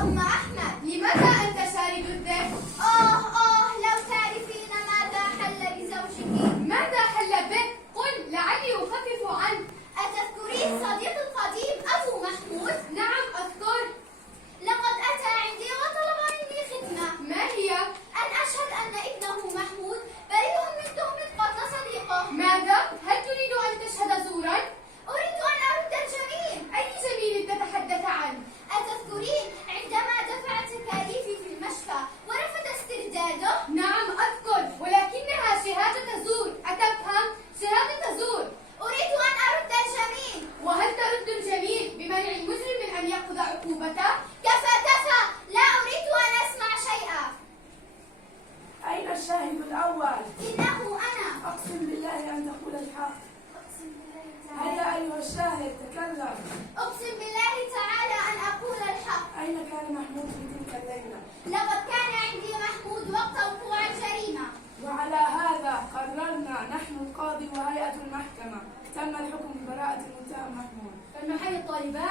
أم أحمد. لماذا أنت شارد الذهن؟ لو تعرفين ماذا حل بزوجك. ماذا حل به؟ قل لعلي أخفف عنك. أتذكرين صديقي القديم أبو محمود؟ نعم أذكر. لقد أتى عندي وطلب مني خدمة. ما هي؟ أن أشهد أن ابنه محمود بريء من تهمة قتل صديقه. ماذا؟ هل تريد أن تشهد زورا؟ أريد أن أرد الجميل. أي جميل تتحدث عنه؟ أتذكرين عندما دفع تكاليفي في المشفى ورفض استرداده؟ نعم أذكر، ولكنها شهادة زور، أتفهم؟ شهادة زور. أريد أن أرد الجميل. وهل ترد الجميل بمنع المجرم من أن يأخذ عقوبته؟ كفى كفى، لا أريد أن أسمع شيئا. أين الشاهد الأول؟ إنه أنا. أقسم بالله أن تقول الحق. أقسم بالله تعالى. هيا أيها الشاهد تكلم. أقسم بالله تعالى أن أقول الحق. أين كان محمود في تلك الليلة؟ لقد كان عندي محمود وقت وقوع الجريمة. وعلى هذا قررنا نحن القاضي وهيئة المحكمة تم الحكم ببراءة المتهم محمود. فلنحيي الطالبات.